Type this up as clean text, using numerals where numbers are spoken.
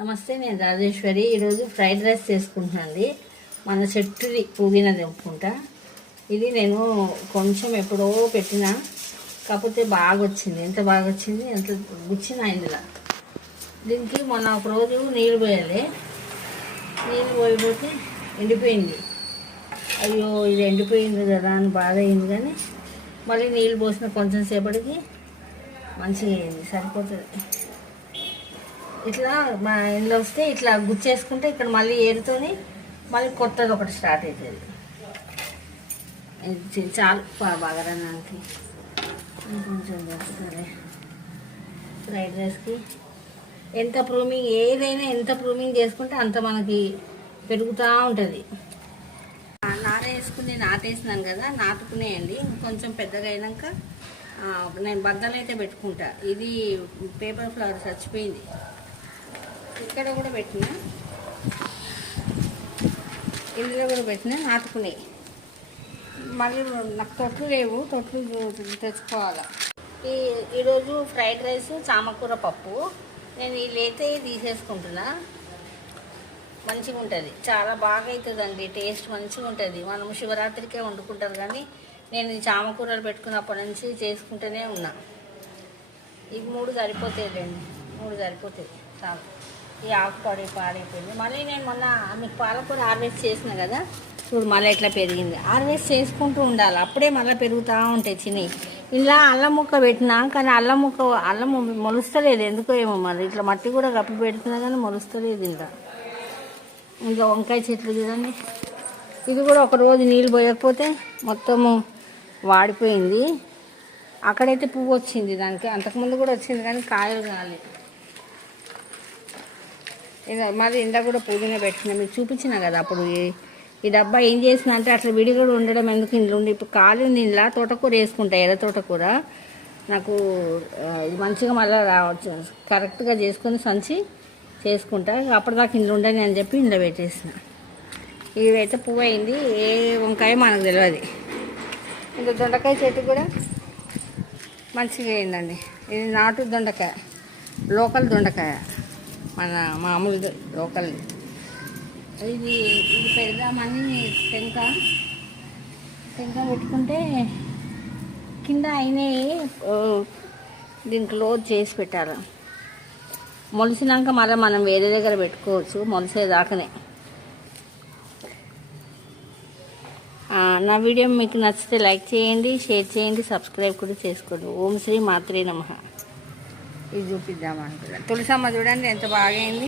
నమస్తే, నేను రాజేశ్వరి. ఈరోజు ఫ్రైడ్ రైస్ చేసుకుంటున్నాను. మన చెట్టుది పుదీనా తెంపుకుంటా. ఇది నేను కొంచెం ఎప్పుడో పెట్టినా, కాకపోతే బాగా వచ్చింది. ఎంత బాగా వచ్చింది, ఎంత గుచ్చింది ఇందులో. దీనికి మొన్న ఒక రోజు నీళ్ళు పోయాలి. నీళ్ళు పోయిపోతే ఎండిపోయింది. అయ్యో ఇది ఎండిపోయింది కదా అని బాధ అయింది. కానీ మళ్ళీ నీళ్ళు పోసిన కొంచెం సేపటికి మంచిగా అయింది, సరిపోతుంది. ఇట్లా మా ఇంట్లో వస్తే ఇట్లా గుచ్చేసుకుంటే ఇక్కడ మళ్ళీ ఏరుతోని మళ్ళీ కొత్తది ఒకటి స్టార్ట్ అవుతుంది. చాలు బగారానికి కొంచెం దొరుకుతుంది. ఫ్రైడ్ రైస్కి ఎంత ప్రూమింగ్, ఏదైనా ఎంత ప్రూమింగ్ చేసుకుంటే అంత మనకి పెరుగుతూ ఉంటుంది. నాటేసినాను కదా, నాటుకునేయండి. కొంచెం పెద్దగా అయినాక నేను బద్దలు అయితే పెట్టుకుంటా. ఇది పేపర్ ఫ్లవర్ చచ్చిపోయింది. ఇక్కడ కూడా పెట్టిన, ఇందులో కూడా పెట్టిన, నాటుకునే. మళ్ళీ నాకు తొట్లు లేవు, తొట్లు తెచ్చుకోవాలి. ఈరోజు ఫ్రైడ్ రైస్ చామకూర పప్పు. నేను ఈ లేతే తీసేసుకుంటున్నా. మంచిగా ఉంటుంది, చాలా బాగా అవుతుందండి. టేస్ట్ మంచిగా ఉంటుంది. మనం శివరాత్రికే వండుకుంటారు, కానీ నేను ఈ చామకూరలు పెట్టుకున్నప్పటి నుంచి చేసుకుంటూనే ఉన్నా. ఇవి 3 సరిపోతాయిలేండి, 3 సరిపోతాయి చాలా. ఈ ఆకు పాడైపోయింది. మళ్ళీ నేను మొన్న మీకు పాలకూర హార్వెస్ట్ చేసిన కదా, చూడు మళ్ళీ ఎట్లా పెరిగింది. హార్వెస్ట్ చేసుకుంటూ ఉండాలి, అప్పుడే మళ్ళీ పెరుగుతూ ఉంటాయి చిన్నవి. ఇలా అల్లం ముక్క పెట్టినా, కానీ అల్లం మొలుస్తలేదు ఎందుకో ఏమో. మరి ఇట్లా మట్టి కూడా కప్పి పెడుతున్నా కానీ మొలుస్తలేదు. ఇంకా వంకాయ చెట్లు చూడండి. ఇది కూడా ఒక రోజు నీళ్ళు పోయకపోతే మొత్తము వాడిపోయింది. అక్కడైతే పువ్వు వచ్చింది, దానికి అంతకుముందు కూడా వచ్చింది, కానీ కాయలు కాలేదు. ఇక మరి ఇందాక కూడా పుదీనా పెట్టిన, మీకు చూపించిన కదా అప్పుడు. ఈ డబ్బా ఏం చేసిన అంటే అట్లా విడి కూడా ఉండడం ఎందుకు, ఇంట్లో ఉండి ఇప్పుడు ఖాళీ ఉంది. ఇంట్లో తోటకూర వేసుకుంటా, ఎర్ర తోటకూర. నాకు మంచిగా మళ్ళీ రావచ్చు, కరెక్ట్గా చేసుకొని సంచి చేసుకుంటా. అప్పటిదాకా ఇంట్లో ఉండని అని చెప్పి ఇంట్లో పెట్టేసిన. ఇవైతే పువ్వు అయింది. ఏ వంకాయ మనకు తెలియదు. ఇంకా దొండకాయ చెట్టు కూడా మంచిగా అయిందండి. ఇది నాటు దొండకాయ, లోకల్ దొండకాయ, మన మామూలు లోకల్. ఇది పెడదామని టెంక పెట్టుకుంటే కింద అయినాయి. దీనికి లోడ్ చేసి పెట్టాలి. మొలిసినాక మళ్ళీ మనం వేరే దగ్గర పెట్టుకోవచ్చు, మొలిసేదాకానే. నా వీడియో మీకు నచ్చితే లైక్ చేయండి, షేర్ చేయండి, సబ్స్క్రైబ్ కూడా చేసుకోండి. ఓం శ్రీ మాత్రే నమః. ఇది చూపిద్దామంటున్నా. తులసమ్మ చూడండి ఎంత బాగా అయింది.